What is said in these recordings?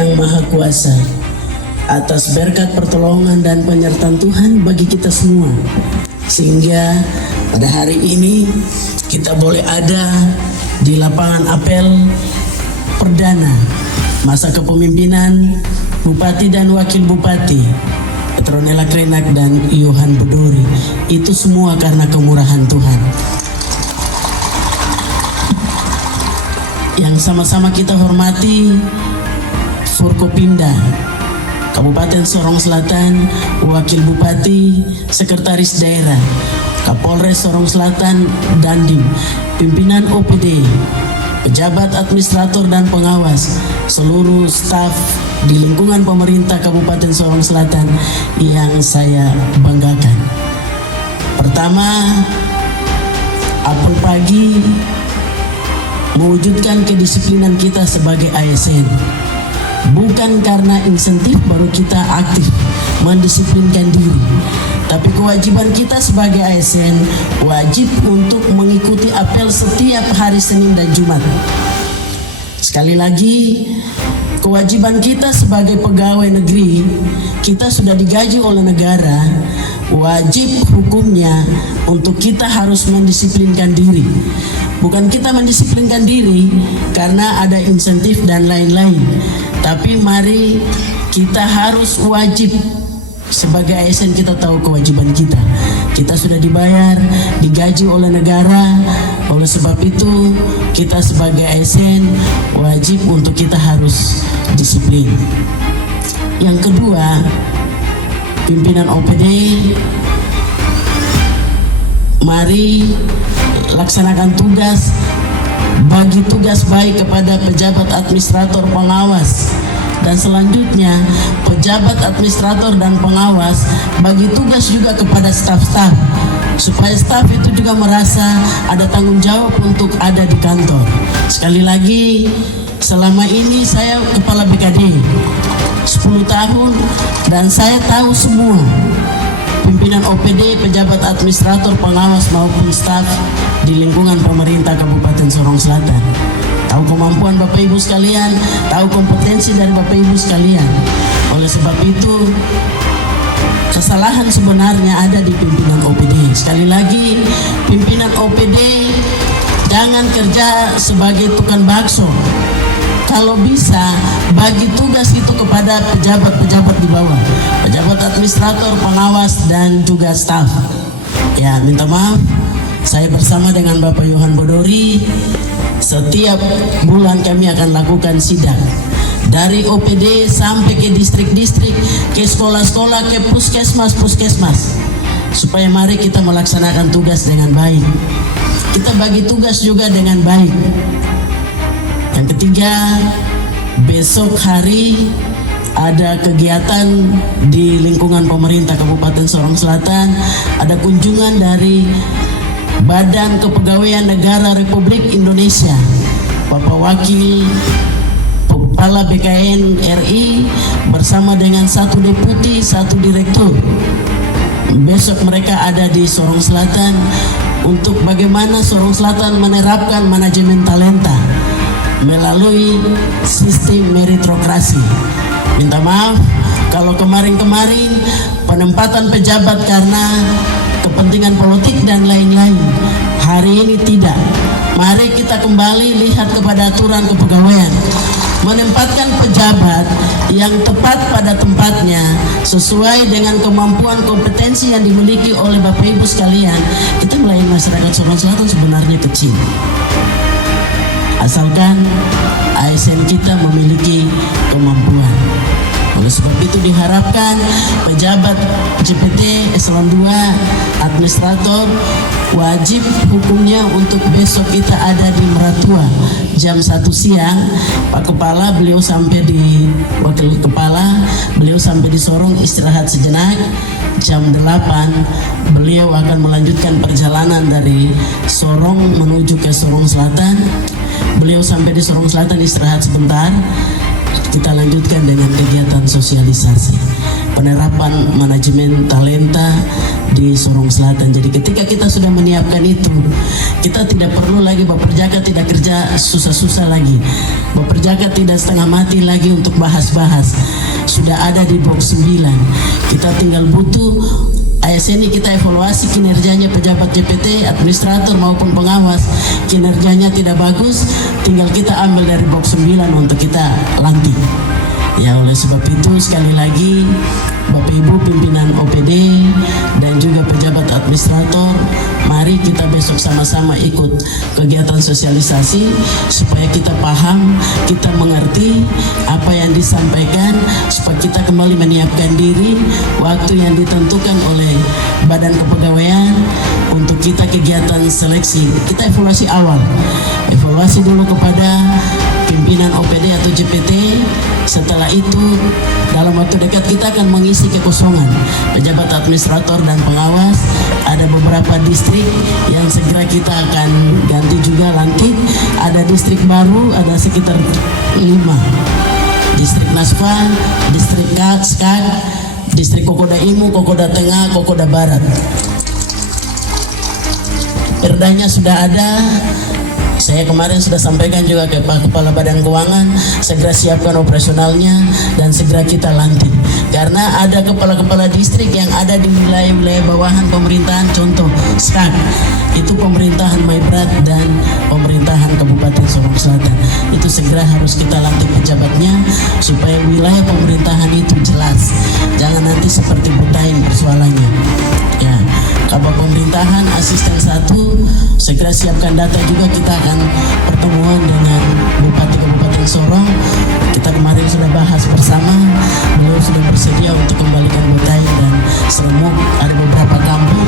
yang Maha Kuasa atas berkat pertolongan dan penyertaan Tuhan bagi kita semua, sehingga pada hari ini kita boleh ada di lapangan apel perdana masa kepemimpinan Bupati dan Wakil Bupati Petronella Krenak dan Yohan Bodori. Itu semua karena kemurahan Tuhan. Yang sama-sama kita hormati Forkopimda Kabupaten Sorong Selatan, Wakil Bupati, Sekretaris Daerah, Kapolres Sorong Selatan, Dandim, pimpinan OPD, pejabat administrator dan pengawas, seluruh staf di lingkungan pemerintah Kabupaten Sorong Selatan yang saya banggakan. Pertama, apel pagi mewujudkan kedisiplinan kita sebagai ASN. Bukan karena insentif baru kita aktif mendisiplinkan diri, tapi kewajiban kita sebagai ASN wajib untuk mengikuti apel setiap hari Senin dan Jumat. Sekali lagi, kewajiban kita sebagai pegawai negeri, kita sudah digaji oleh negara, wajib hukumnya untuk kita harus mendisiplinkan diri. Bukan kita mendisiplinkan diri karena ada insentif dan lain-lain, tapi mari kita harus wajib sebagai ASN, kita tahu kewajiban kita. Kita sudah dibayar, digaji oleh negara. Oleh sebab itu, kita sebagai ASN wajib untuk kita harus disiplin. Yang kedua, pimpinan OPD, mari laksanakan tugas, bagi tugas baik kepada pejabat administrator pengawas, dan selanjutnya pejabat administrator dan pengawas bagi tugas juga kepada staf-staf, supaya staf itu juga merasa ada tanggung jawab untuk ada di kantor. Sekali lagi, selama ini saya kepala BKD 10 tahun dan saya tahu semua pimpinan OPD, pejabat administrator, pengawas maupun staf di lingkungan pemerintah Kabupaten Sorong Selatan. Tahu kemampuan Bapak Ibu sekalian, tahu kompetensi dari Bapak Ibu sekalian. Oleh sebab itu, kesalahan sebenarnya ada di pimpinan OPD. Sekali lagi, pimpinan OPD jangan kerja sebagai tukang bakso. Kalau bisa, bagi tugas itu kepada pejabat-pejabat di bawah, pejabat administrator, pengawas, dan juga staf. Ya, minta maaf, saya bersama dengan Bapak Yohan Bodori, setiap bulan kami akan lakukan sidang. Dari OPD sampai ke distrik-distrik, ke sekolah-sekolah, ke puskesmas, supaya mari kita melaksanakan tugas dengan baik. Kita bagi tugas juga dengan baik. Yang ketiga, besok hari ada kegiatan di lingkungan pemerintah Kabupaten Sorong Selatan. Ada kunjungan dari Badan Kepegawaian Negara Republik Indonesia, Bapak Wakil Kepala BKN RI bersama dengan 1 deputi, 1 direktur. Besok mereka ada di Sorong Selatan untuk bagaimana Sorong Selatan menerapkan manajemen talenta melalui sistem meritokrasi. Minta maaf kalau kemarin-kemarin penempatan pejabat karena kepentingan politik dan lain-lain. Hari ini tidak. Mari kita kembali lihat kepada aturan kepegawaian. Menempatkan pejabat yang tepat pada tempatnya sesuai dengan kemampuan kompetensi yang dimiliki oleh Bapak Ibu sekalian. Kita melayani masyarakat Sorong Selatan sebenarnya kecil, asalkan ASN kita memiliki kemampuan. Oleh sebab itu diharapkan pejabat CPT Eselon 2 administrator wajib hukumnya untuk besok kita ada di Meratua jam 1 siang. Pak Kepala beliau sampai di Wakil Kepala beliau sampai di Sorong istirahat sejenak. Jam 8 beliau akan melanjutkan perjalanan dari Sorong menuju ke Sorong Selatan. Beliau sampai di Sorong Selatan istirahat sebentar. Kita lanjutkan dengan kegiatan sosialisasi penerapan manajemen talenta di di Sorong Selatan. Jadi ketika kita sudah menyiapkan itu, kita tidak perlu lagi Bapak Jaka tidak kerja susah-susah lagi. Bapak Jaka tidak setengah mati lagi untuk bahas-bahas. Sudah ada di box 9. Kita tinggal butuh ASN ini, kita evaluasi kinerjanya pejabat JPT, administrator maupun pengawas. Kinerjanya tidak bagus, tinggal kita ambil dari box 9 untuk kita lantik. Ya, oleh sebab itu sekali lagi Bapak Ibu pimpinan OPD dan juga pejabat administrator, mari kita besok sama-sama ikut kegiatan sosialisasi supaya kita paham, kita mengerti apa yang disampaikan, supaya kita kembali menyiapkan diri waktu yang ditentukan oleh Badan Kepegawaian untuk kita kegiatan seleksi. Kita evaluasi awal, evaluasi dulu kepada pimpinan OPD atau JPT. Setelah itu dalam waktu dekat kita akan mengisi kekosongan pejabat administrator dan pengawas. Ada beberapa distrik yang segera kita akan ganti juga lantik. Ada distrik baru, ada sekitar 5. Distrik Nasfa, distrik Skad, distrik Kokoda Imu, Kokoda Tengah, Kokoda Barat. Perdanya sudah ada. Saya kemarin sudah sampaikan juga ke Pak Kepala Badan Keuangan, segera siapkan operasionalnya dan segera kita lantik. Karena ada kepala-kepala distrik yang ada di wilayah-wilayah bawahan pemerintahan, contoh SKAD, itu pemerintahan Maibrat dan pemerintahan Kabupaten Sorong Selatan. Itu segera harus kita lantik pejabatnya supaya wilayah pemerintahan itu jelas. Jangan nanti seperti Butain persoalannya. Ya, Kabak Pemerintahan Asisten 1 segera siapkan data juga. Kita akan pertemuan dengan Bupati Kabupaten Sorong. Kita kemarin sudah bahas bersama, beliau sudah bersedia untuk kembalikan Butain dan Seremuk. Ada beberapa kampung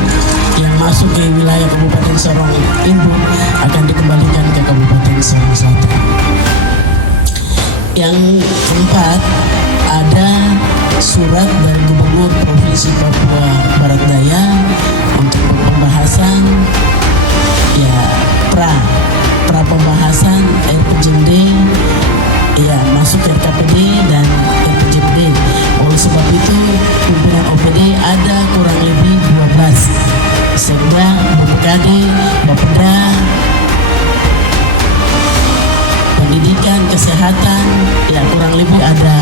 yang masuk ke wilayah Kabupaten Sorong Induk akan dikembalikan ke Kabupaten Sorong Selatan. Yang keempat, ada surat dari Gubernur Provinsi Papua Barat Daya untuk pembahasan ya pra pembahasan RPJMD ya masuk ke RKPD dan RPJMD. Oleh sebab itu pimpinan OPD ada kurang lebih 12. Segera BPKD, Bapeda, pendidikan, kesehatan, ya kurang lebih ada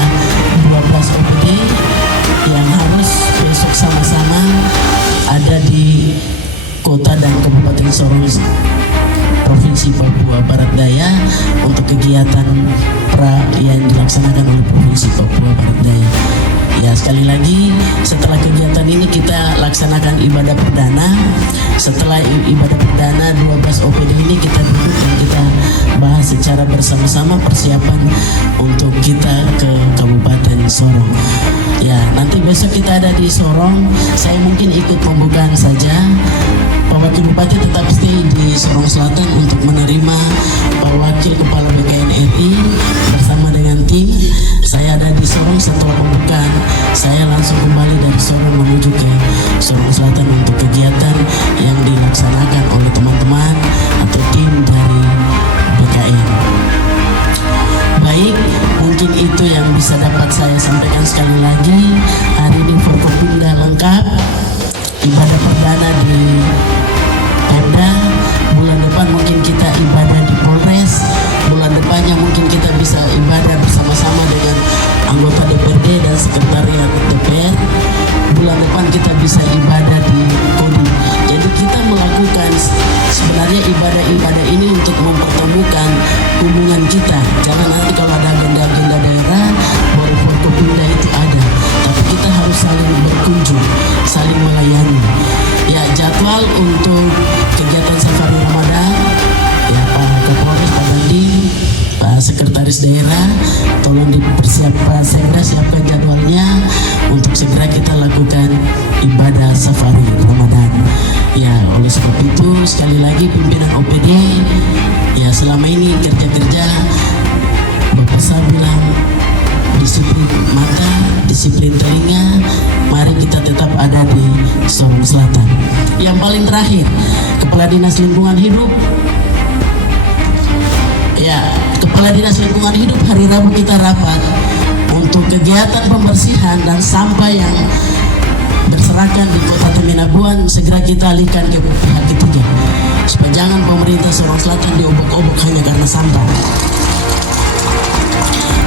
12 OPD yang harus besok sama-sama ada di kota dan Kabupaten Sorong Provinsi Papua Barat Daya untuk kegiatan pra yang dilaksanakan oleh Provinsi Papua Barat Daya. Ya, sekali lagi setelah kegiatan ini kita laksanakan ibadah perdana. Setelah ibadah perdana 12 OPD ini kita duduk dan kita bahas secara bersama-sama persiapan untuk kita ke Kabupaten Sorong. Ya, nanti besok kita ada di Sorong. Saya mungkin ikut pembukaan saja. Pak Wakil Bupati tetap stay di Sorong Selatan untuk menerima Pak Wakil Kepala BKN RI bersama dengan tim. Saya ada di Sorong setelah pembukaan. Saya langsung kembali dari Sorong menuju ke Sorong Selatan untuk kegiatan yang dilaksanakan oleh teman-teman atau tim dari BKN. Baik, mungkin itu yang bisa dapat saya sampaikan. Sekali lagi, hari ini Forkopimda lengkap. Ibadah perdana di Pemda, bulan depan mungkin kita ibadah di Polres, bulan depannya mungkin kita bisa ibadah bersama-sama dengan anggota DPRD dan sekretariat DPR. Bulan depan kita bisa ibadah di Kodim. Jadi kita melakukan sebenarnya ibadah-ibadah ini untuk mempertemukan hubungan kita. Jangan nanti kalau ada agenda-agenda daerah baru Forkopimda itu ada, tapi kita harus saling berkunjung, saling melayani. Ya, jadwal untuk kegiatan safari Ramadan ya Pak Kapolres, Pak Dandim, Pak Sekretaris Daerah, tolong dipersiapkan, segera siapkan jadwalnya untuk segera kita lakukan ibadah safari Ramadan. Ya, oleh sebab itu sekali lagi pimpinan OPD ya selama ini kerja-kerja Bapak saya bilang disiplin mata, disiplin telinga, mari kita tetap ada di Sorong Selatan. Yang paling terakhir, Kepala Dinas Lingkungan Hidup. Ya, Kepala Dinas Lingkungan Hidup hari Rabu kita rapat untuk kegiatan pembersihan dan sampah yang berserakan di kota Teminabuan segera kita alihkan ke pihak ketiga, supaya jangan pemerintah Sorong Selatan diobok-obok hanya karena sampah.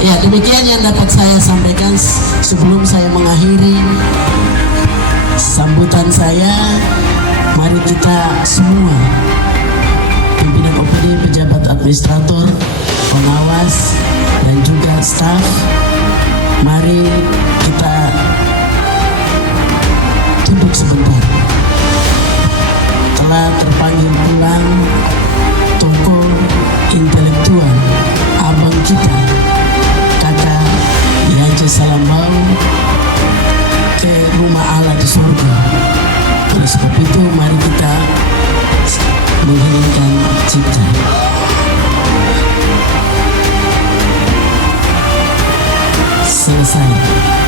Ya, demikian yang dapat saya sampaikan sebelum saya mengakhiri sambutan saya. Mari kita semua, pimpinan OPD, pejabat administrator, pengawas, dan juga staf, mari kita tunduk sebentar. Telah terpanggil pulang tokoh intelektual abang kita, kakak Yaje Salambau, ke rumah Allah di surga. Oleh sebab itu mari kita mengheningkan cipta. Selesai.